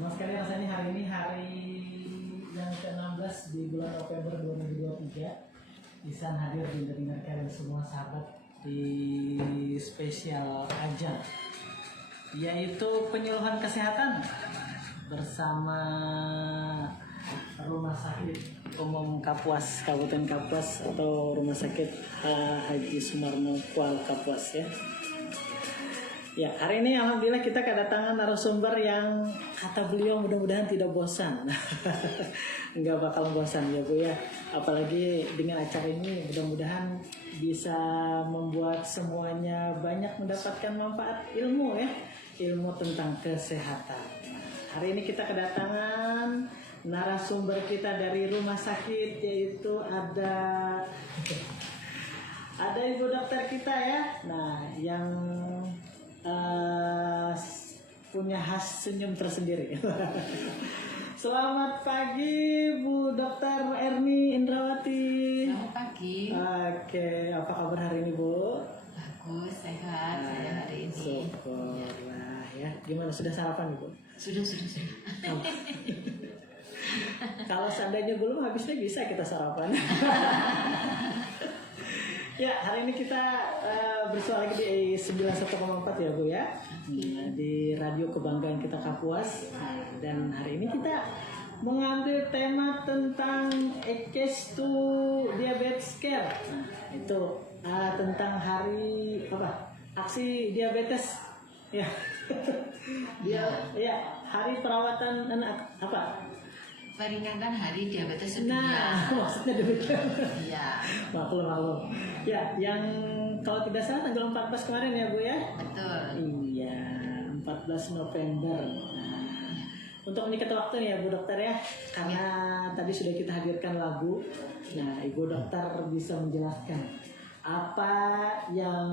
Senang sekali rasanya hari ini hari yang ke-16 di bulan November 2023 bisa hadir di dengar kalian semua sahabat di spesial aja, yaitu penyuluhan kesehatan bersama Rumah Sakit Umum Kapuas, Kabupaten Kapuas atau Rumah Sakit Haji Sumarno Kuala Kapuas ya. Ya, hari ini alhamdulillah kita kedatangan narasumber yang kata beliau mudah-mudahan tidak bosan. Enggak bakal bosan ya Bu ya. Apalagi dengan acara ini mudah-mudahan bisa membuat semuanya banyak mendapatkan manfaat ilmu ya. Ilmu tentang kesehatan. Hari ini kita kedatangan narasumber kita dari rumah sakit, yaitu ada ibu dokter kita ya. Nah, yang punya khas senyum tersendiri. Selamat pagi Bu Dokter Erni Indrawati. Selamat pagi. Oke, apa kabar hari ini Bu? Bagus, sehat saya hari ini. Syukurlah ya. Gimana, sudah sarapan Bu? Sudah. Kalau seandainya belum, habisnya bisa kita sarapan. Ya, hari ini kita bersua lagi di 91,4 ya Bu ya. Di radio kebanggaan kita Kapuas. Dan hari ini kita mengambil tema tentang Access to Diabetes Care. Nah, itu tentang hari aksi diabetes ya. Ya, hari perawatan anak Peringatan Hari Diabetes Sedunia. Nah, maksudnya demikian. Iya. Maklum. Ya, yang kalau tidak salah tanggal 14 kemarin ya Bu ya? Betul. Iya, 14 November. Nah, untuk mengikat waktu nih ya Bu Dokter ya, karena tadi sudah kita hadirkan lagu. Nah, Ibu Dokter bisa menjelaskan apa yang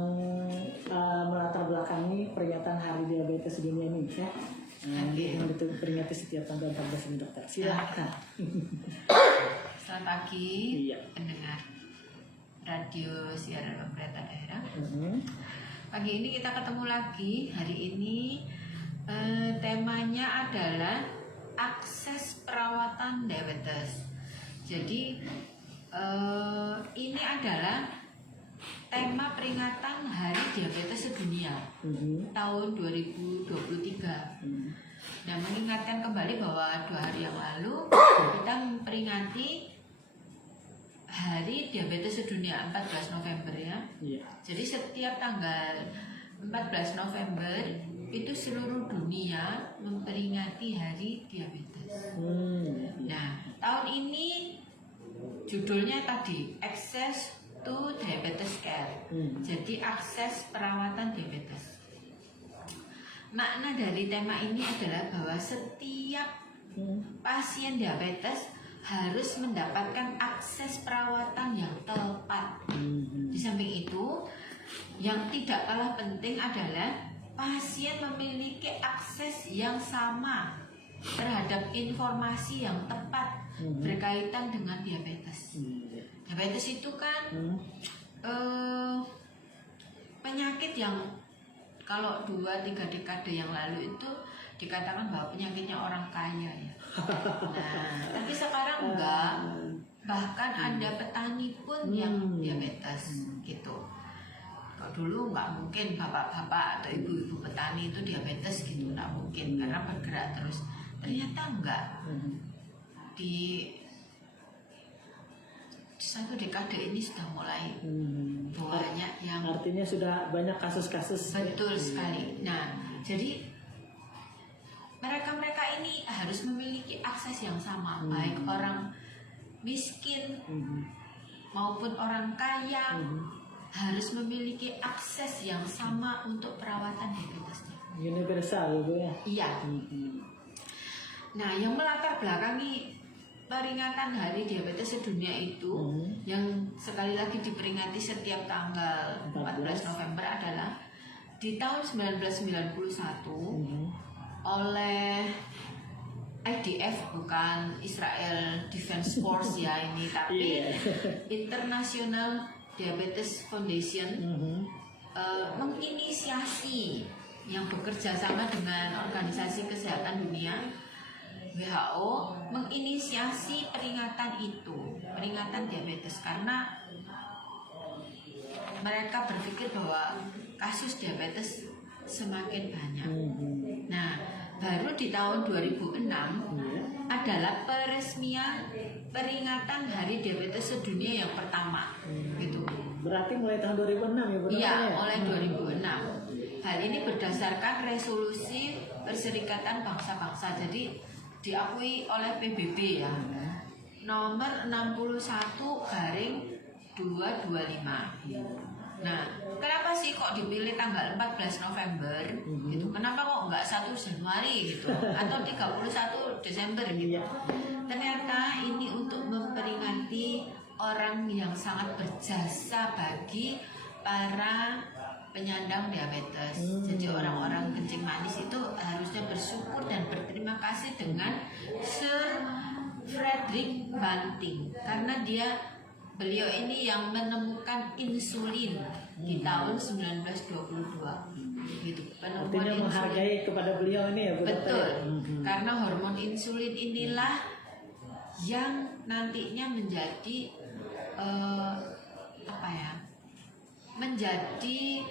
melatar belakangi peringatan Hari Diabetes Sedunia ini ya? Yang diperingati setiap tanggal 14 ini Dokter. Silakan. Selamat pagi, Iya. pendengar radio siaran pemerintah daerah. Mm-hmm. Pagi ini kita ketemu lagi. Hari ini temanya adalah akses perawatan diabetes. Jadi ini adalah tema peringatan Hari Diabetes Sedunia tahun 2023. Nah, mengingatkan kembali bahwa 2 hari yang lalu kita memperingati Hari Diabetes Sedunia 14 November ya. Yeah. Jadi setiap tanggal 14 November itu seluruh dunia memperingati Hari Diabetes. Nah, tahun ini judulnya tadi Access to Diabetes Care. Jadi akses perawatan diabetes. Makna dari tema ini adalah bahwa setiap pasien diabetes harus mendapatkan akses perawatan yang tepat. Di samping itu, yang tidak kalah penting adalah pasien memiliki akses yang sama terhadap informasi yang tepat berkaitan dengan diabetes. Diabetes itu kan penyakit yang kalau 2-3 dekade yang lalu itu dikatakan bahwa penyakitnya orang kaya ya. Nah, tapi sekarang enggak. Bahkan ada petani pun yang diabetes gitu. Kalau dulu nggak mungkin bapak-bapak atau ibu-ibu petani itu diabetes gitu, nggak mungkin karena bergerak terus. Ternyata enggak. Di 1 dekade ini sudah mulai banyak yang, artinya sudah banyak kasus-kasus. betul sekali. Nah, jadi mereka ini harus memiliki akses yang sama, baik orang miskin maupun orang kaya harus memiliki akses yang sama untuk perawatan diabetesnya. Universal Bu ya. Iya. Nah, yang melatar belakangi peringatan Hari Diabetes Sedunia itu yang sekali lagi diperingati setiap tanggal 14 November adalah di tahun 1991 oleh IDF, bukan Israel Defense Force ya ini, tapi International Diabetes Foundation menginisiasi yang bekerja sama dengan Organisasi Kesehatan Dunia WHO menginisiasi peringatan itu, peringatan diabetes, karena mereka berpikir bahwa kasus diabetes semakin banyak. Nah, baru di tahun 2006 adalah peresmian peringatan Hari Diabetes Sedunia yang pertama, gitu. Berarti mulai tahun 2006 ya, Iya, mulai 2006. Hal ini berdasarkan resolusi Perserikatan Bangsa-Bangsa, jadi diakui oleh PBB ya, nomor 61/225. Nah, kenapa sih kok dipilih tanggal 14 November gitu? Kenapa kok nggak 1 Januari gitu atau 31 Desember gitu? Ternyata ini untuk memperingati orang yang sangat berjasa bagi para penyandang diabetes. Jadi orang-orang kencing manis itu harusnya bersyukur dan berterima kasih dengan Sir Frederick Banting, karena beliau ini yang menemukan insulin di tahun 1922 gitu. Artinya menghargai kepada beliau ini ya, Bu Dokter. Betul. Karena hormon insulin inilah yang nantinya menjadi menjadi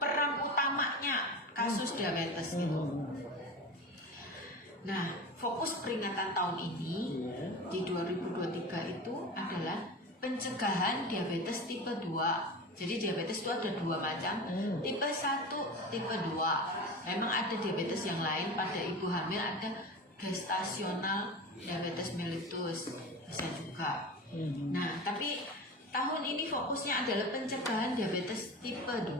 peran utamanya kasus diabetes gitu. Nah, fokus peringatan tahun ini di 2023 itu adalah pencegahan diabetes tipe 2. Jadi diabetes itu ada 2 macam, tipe 1, tipe 2. Memang ada diabetes yang lain pada ibu hamil, ada gestasional diabetes mellitus, bisa juga. Nah, tapi tahun ini fokusnya adalah pencegahan diabetes tipe 2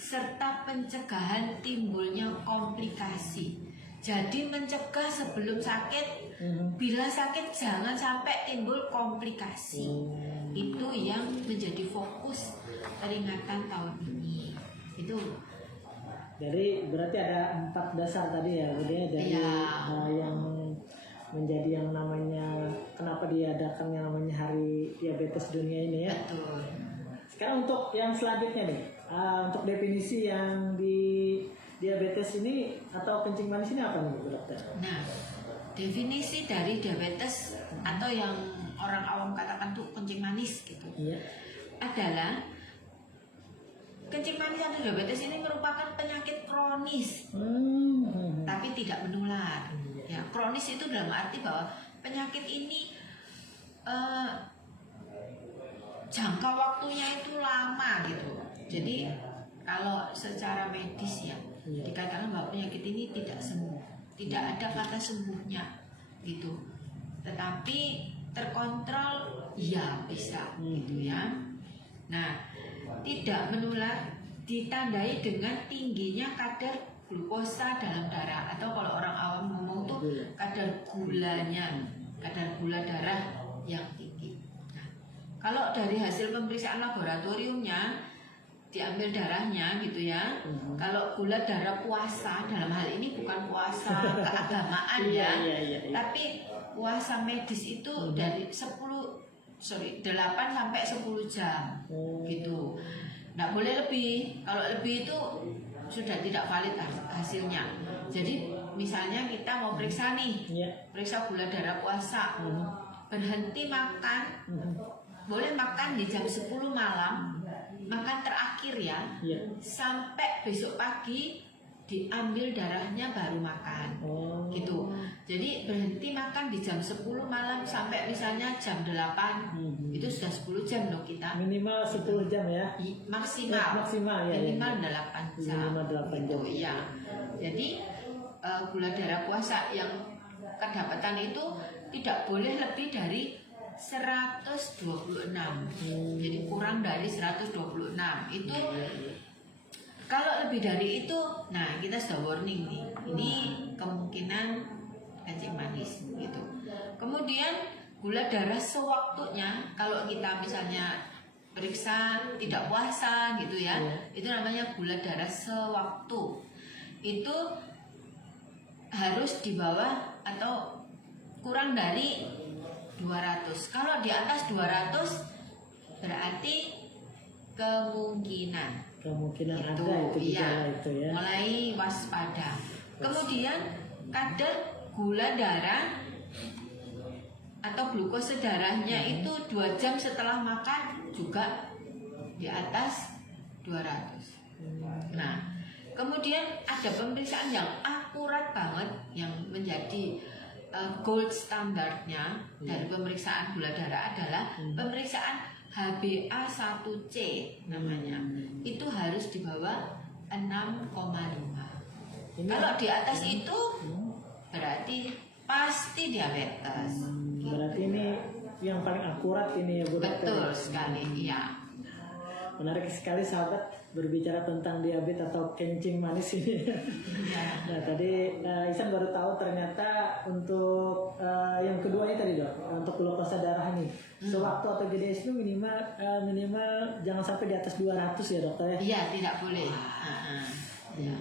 serta pencegahan timbulnya komplikasi. Jadi mencegah sebelum sakit, bila sakit jangan sampai timbul komplikasi. Itu yang menjadi fokus peringatan tahun ini. Itu. Jadi berarti ada 4 dasar tadi ya, Budi, dari yang menjadi yang namanya kenapa diadakan yang namanya Hari Diabetes Dunia ini ya. Betul. Sekarang untuk yang selanjutnya nih, untuk definisi yang di diabetes ini atau kencing manis ini apa nih, Bu Dokter? Nah, definisi dari diabetes atau yang orang awam katakan tuh kencing manis gitu, adalah kencing manis atau diabetes ini merupakan penyakit kronis, tapi tidak menular. Ya, kronis itu dalam arti bahwa penyakit ini jangka waktunya itu lama gitu. Jadi kalau secara medis ya dikatakan bahwa penyakit ini tidak sembuh, tidak ada kata sembuhnya gitu. Tetapi terkontrol ya bisa gitu ya. Nah, tidak menular ditandai dengan tingginya kadar glukosa dalam darah, atau kalau orang awam ngomong tuh kadar gulanya, kadar gula darah yang tinggi. Nah, kalau dari hasil pemeriksaan laboratoriumnya diambil darahnya gitu ya. Kalau gula darah puasa, dalam hal ini bukan puasa keagamaan ya, tapi puasa medis itu dari 8 sampai 10 jam gitu. Nggak boleh lebih. Kalau lebih itu sudah tidak valid hasilnya. Jadi misalnya kita mau periksa nih, periksa gula darah puasa, berhenti makan, boleh makan di jam 10 malam, makan terakhir ya, sampai besok pagi diambil darahnya baru makan, gitu. Jadi berhenti makan di jam 10 malam sampai misalnya jam 8, itu sudah 10 jam loh kita. Minimal 10 jam ya? Maksimal ya, minimal 8 jam. Minimal 8 jam. Ya. Jadi gula darah puasa yang kedapatan itu tidak boleh lebih dari 126. Jadi kurang dari 126 itu. Kalau lebih dari itu, nah kita sudah warning nih. Ini kemungkinan kencing manis gitu. Kemudian gula darah sewaktunya, kalau kita misalnya periksa tidak puasa gitu ya, itu namanya gula darah sewaktu. Itu harus di bawah atau kurang dari 200. Kalau di atas 200 berarti kemungkinan ada itu gejala itu ya. Mulai waspada. Kemudian kadar gula darah atau glukose darahnya itu 2 jam setelah makan juga di atas 200. Nah, kemudian ada pemeriksaan yang akurat banget yang menjadi gold standarnya dari pemeriksaan gula darah adalah pemeriksaan HbA1c namanya. Itu harus di bawah 6,5. Kalau di atas itu berarti pasti diabetes. Berarti ini yang paling akurat ini ya Bu Dokter. Betul sekali, iya. Menarik sekali sahabat berbicara tentang diabetes atau kencing manis ini. Iya. Nah tadi Isan baru tahu ternyata untuk yang kedua ini tadi dok, untuk glukosa darah ini sewaktu atau GDS itu minimal jangan sampai di atas 200 ya dokter ya. Iya, tidak boleh. Ya,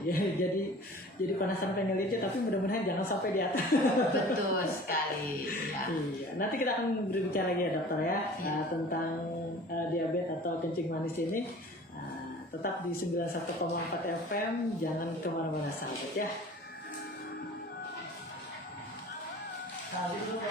jadi penasaran pengen lihat tapi mudah-mudahan jangan sampai di atas. Betul sekali. Ya. Iya. Nanti kita akan berbicara lagi ya dokter ya, tentang diabetes atau kencing manis ini. Tetap di 91,4 FM, jangan kemana-mana sahabat ya. Kali dulu,